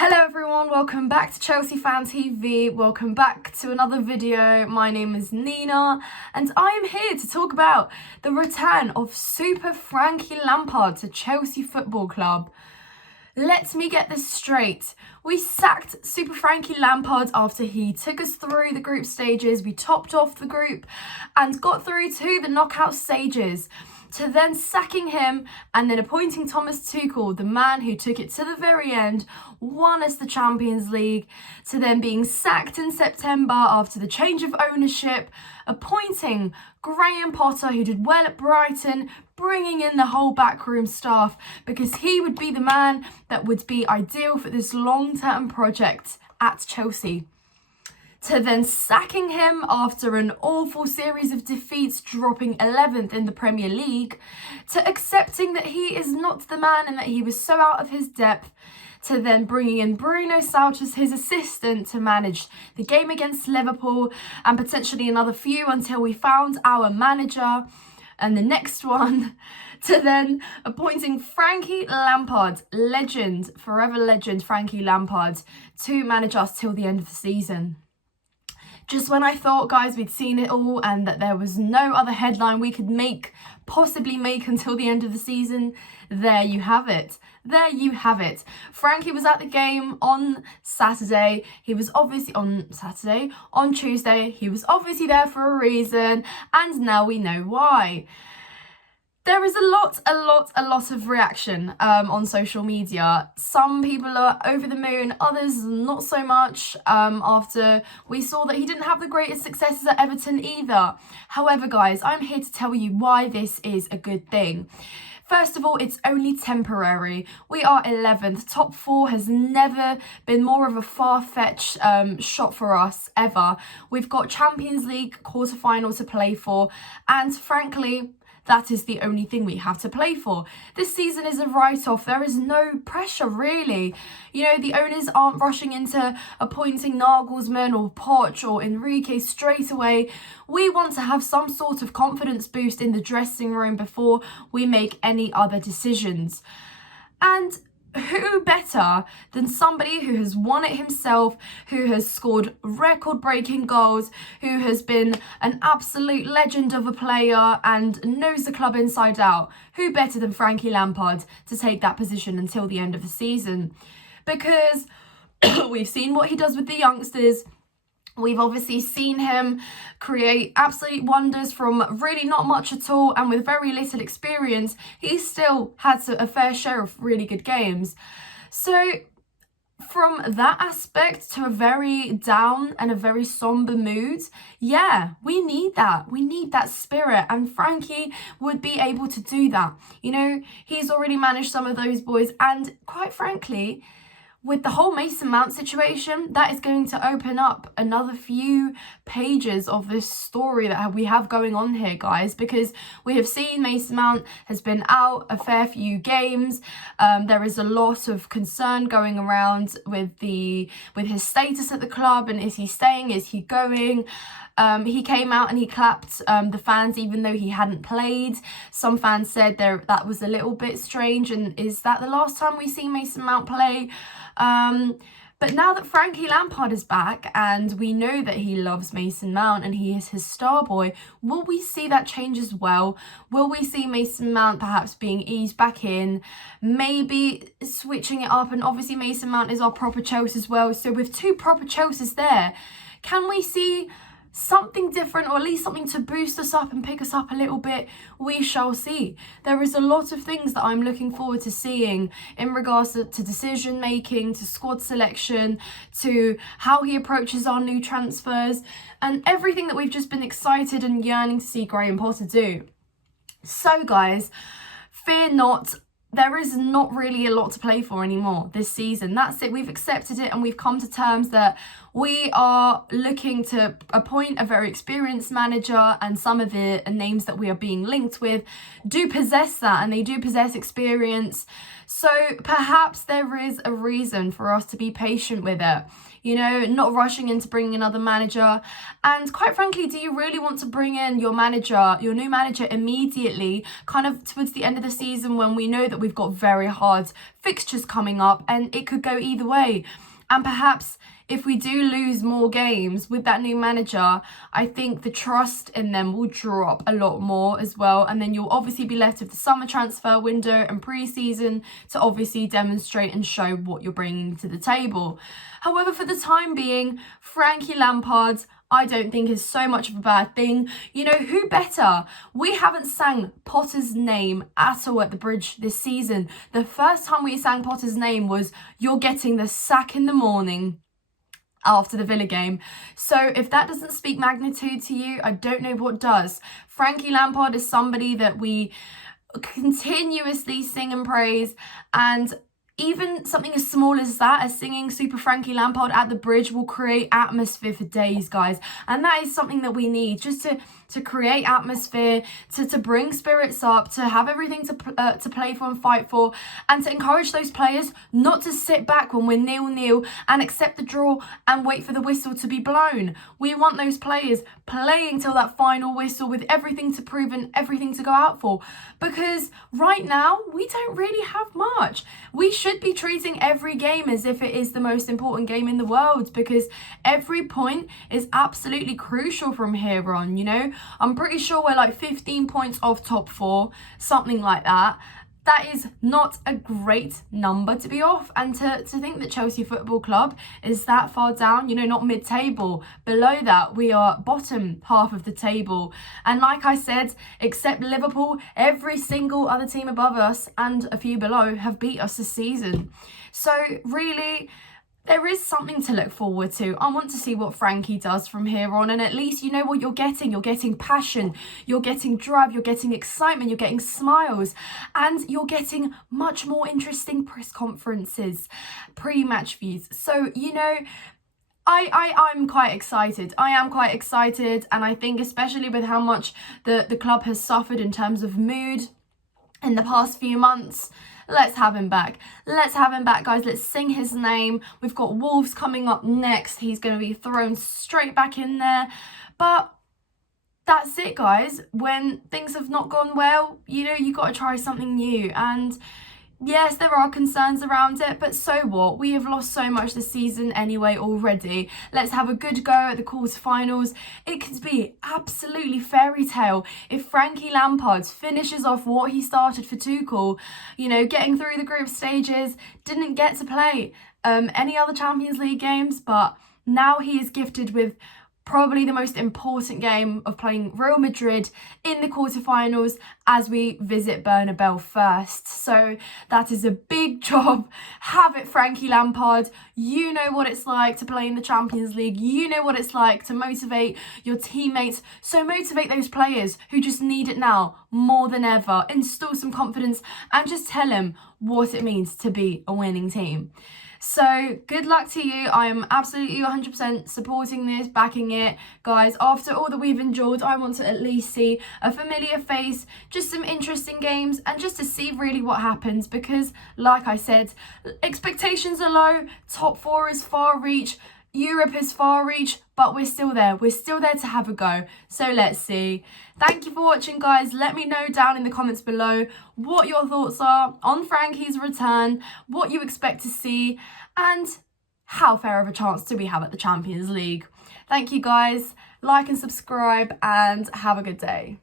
Hello everyone, welcome back to Chelsea Fan TV, welcome back to another video. My name is Nina and I am here to talk about the return of Super Frankie Lampard to Chelsea Football Club. Let me get this straight. We sacked Super Frankie Lampard after he took us through the group stages. We topped off the group and got through to the knockout stages, to then sacking him and then appointing Thomas Tuchel, the man who took it to the very end, won us the Champions League, to then being sacked in September after the change of ownership, appointing Graham Potter, who did well at Brighton, bringing in the whole backroom staff because he would be the man that would be ideal for this long-term project at Chelsea, to then sacking him after an awful series of defeats, dropping 11th in the Premier League, to accepting that he is not the man and that he was so out of his depth, to then bringing in Bruno Souch as his assistant to manage the game against Liverpool and potentially another few until we found our manager, and the next one, to then appointing Frankie Lampard, legend, forever legend Frankie Lampard, to manage us till the end of the season. Just when I thought, guys, we'd seen it all and that there was no other headline we could possibly make until the end of the season, there you have it. There you have it. Frankie was at the game on Saturday. He was obviously on Tuesday. He was obviously there for a reason, and now we know why. There is a lot of reaction on social media. Some people are over the moon, others not so much, after we saw that he didn't have the greatest successes at Everton either. However, guys, I'm here to tell you why this is a good thing. First of all, it's only temporary. We are 11th. Top 4 has never been more of a far-fetched shot for us, ever. We've got Champions League quarter-final to play for, and frankly, that is the only thing we have to play for. This season is a write-off. There is no pressure, really. You know, the owners aren't rushing into appointing Nagelsmann or Poch or Enrique straight away. We want to have some sort of confidence boost in the dressing room before we make any other decisions. And who better than somebody who has won it himself, who has scored record-breaking goals, who has been an absolute legend of a player and knows the club inside out? Who better than Frankie Lampard to take that position until the end of the season? Because we've seen what he does with the youngsters. We've obviously seen him create absolute wonders from really not much at all, and with very little experience, he still had a fair share of really good games. So from that aspect to a very down and a very somber mood, yeah, we need that. We need that spirit, and Frankie would be able to do that. You know, he's already managed some of those boys, and quite frankly, with the whole Mason Mount situation, that is going to open up another few pages of this story that we have going on here, guys, because we have seen Mason Mount has been out a fair few games. There is a lot of concern going around with his status at the club, and is he staying, is he going? He came out and he clapped the fans even though he hadn't played. Some fans said that was a little bit strange, and is that the last time we see Mason Mount play? But now that Frankie Lampard is back and we know that he loves Mason Mount and he is his star boy, will we see that change as well? Will we see Mason Mount perhaps being eased back in, maybe switching it up? And obviously Mason Mount is our proper Chelsea as well. So with two proper Chelseas there, can we see something different, or at least something to boost us up and pick us up a little bit? We shall see. There is a lot of things that I'm looking forward to seeing in regards to decision making, to squad selection, to how he approaches our new transfers, and everything that we've just been excited and yearning to see Graham Potter do. So guys, fear not. There is not really a lot to play for anymore this season. That's it. We've accepted it and we've come to terms that we are looking to appoint a very experienced manager, and some of the names that we are being linked with do possess that, and they do possess experience. So perhaps there is a reason for us to be patient with it. You know, not rushing into bringing another manager. And quite frankly, do you really want to bring in your new manager immediately, kind of towards the end of the season when we know that that we've got very hard fixtures coming up and it could go either way. And perhaps if we do lose more games with that new manager, I think the trust in them will drop a lot more as well. And then you'll obviously be left with the summer transfer window and pre-season to obviously demonstrate and show what you're bringing to the table. However, for the time being, Frankie Lampard, I don't think is so much of a bad thing. You know, who better? We haven't sang Potter's name at all at the Bridge this season. The first time we sang Potter's name was "You're getting the sack in the morning" after the Villa game. So if that doesn't speak magnitude to you, I don't know what does. Frankie Lampard is somebody that we continuously sing and praise, and even something as small as that, as singing Super Frankie Lampard at the Bridge, will create atmosphere for days, guys. And that is something that we need, just to create atmosphere, to bring spirits up, to have everything to play for and fight for, and to encourage those players not to sit back when we're 0-0 and accept the draw and wait for the whistle to be blown. We want those players playing till that final whistle with everything to prove and everything to go out for. Because right now, we don't really have much. We should be treating every game as if it is the most important game in the world, because every point is absolutely crucial from here on, you know. I'm pretty sure we're like 15 points off top 4, something like that. That is not a great number to be off, and to think that Chelsea Football Club is that far down, you know, not mid-table. Below that, we are bottom half of the table. And like I said, except Liverpool, every single other team above us and a few below have beat us this season. So really, there is something to look forward to. I want to see what Frankie does from here on, and at least you know what you're getting. You're getting passion, you're getting drive, you're getting excitement, you're getting smiles, and you're getting much more interesting press conferences, pre-match views. So, you know, I'm quite excited. I am quite excited, and I think especially with how much the club has suffered in terms of mood in the past few months, let's have him back. Let's have him back, guys. Let's sing his name. We've got Wolves coming up next. He's going to be thrown straight back in there. But that's it, guys. When things have not gone well, you know, you got to try something new. And yes, there are concerns around it, but so what? We have lost so much this season anyway already. Let's have a good go at the quarterfinals. It could be absolutely fairy tale if Frankie Lampard finishes off what he started for Tuchel, you know, getting through the group stages, didn't get to play any other Champions League games, but now he is gifted with probably the most important game of playing Real Madrid in the quarterfinals as we visit Bernabeu first. So that is a big job. Have it, Frankie Lampard. You know what it's like to play in the Champions League. You know what it's like to motivate your teammates. So motivate those players who just need it now more than ever. Instill some confidence and just tell them what it means to be a winning team. So good luck to you. I am absolutely 100% supporting this, backing it. Guys, after all that we've endured, I want to at least see a familiar face, just some interesting games, and just to see really what happens, because like I said, expectations are low, top 4 is far reach, Europe is far reach, but we're still there. We're still there to have a go. So let's see. Thank you for watching, guys. Let me know down in the comments below what your thoughts are on Frankie's return, what you expect to see, and how fair of a chance do we have at the Champions League. Thank you, guys. Like and subscribe, and have a good day.